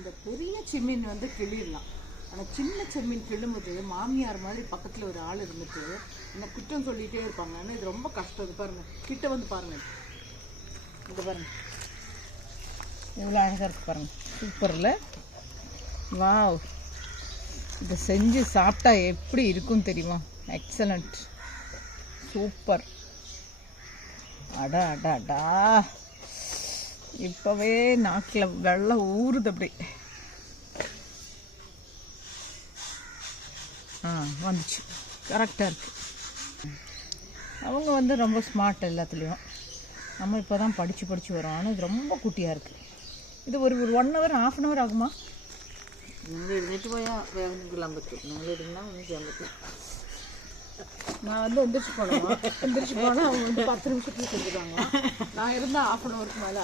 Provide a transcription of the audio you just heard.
இந்த பெரிய செம்மீன் வந்து கிள்ளிடலாம். ஆனால் சின்ன செம்மீன் கிள்ளும்போது மாமியார் மாதிரி பக்கத்தில் ஒரு ஆள் இருந்துட்டு இந்த குற்றம் சொல்லிகிட்டே இருப்பாங்க. ஆனால் இது ரொம்ப கஷ்டம். இது பாருங்கள், கிட்ட வந்து பாருங்கள், இது பாருங்கள் இவ்வளோ அழகாக இருக்குது பாருங்கள். சூப்பரில் வாவ். இதை செஞ்சு சாப்பிட்டா எப்படி இருக்கும் தெரியுமா? Excellent, super. அடா அடா அடா, இப்போவே நாக்கில் வெள்ளம் ஊறுது அப்படி. வந்துச்சு, கரெக்டாக இருக்குது. அவங்க வந்து ரொம்ப ஸ்மார்ட் எல்லாத்துலேயும். நம்ம இப்போ தான் படித்து வரோம். ஆனால் இது ரொம்ப குட்டியாக இருக்குது. இது ஒரு 1 hour 1/2 hour ஆகுமா? നിങ്ങൾ എഴുന്നേറ്റ് പോയാൽ വേഗം കൊള്ളാൻ പറ്റും. നിങ്ങൾ ഇരുന്നാൽ ഒന്നും ചെയ്യാൻ പറ്റും. நான் வந்து எந்திரிச்சு போனால் அவங்க வந்து 10 நிமிஷத்துக்கு செஞ்சுருவாங்க. நான் இருந்தால் 1/2 hour மேலே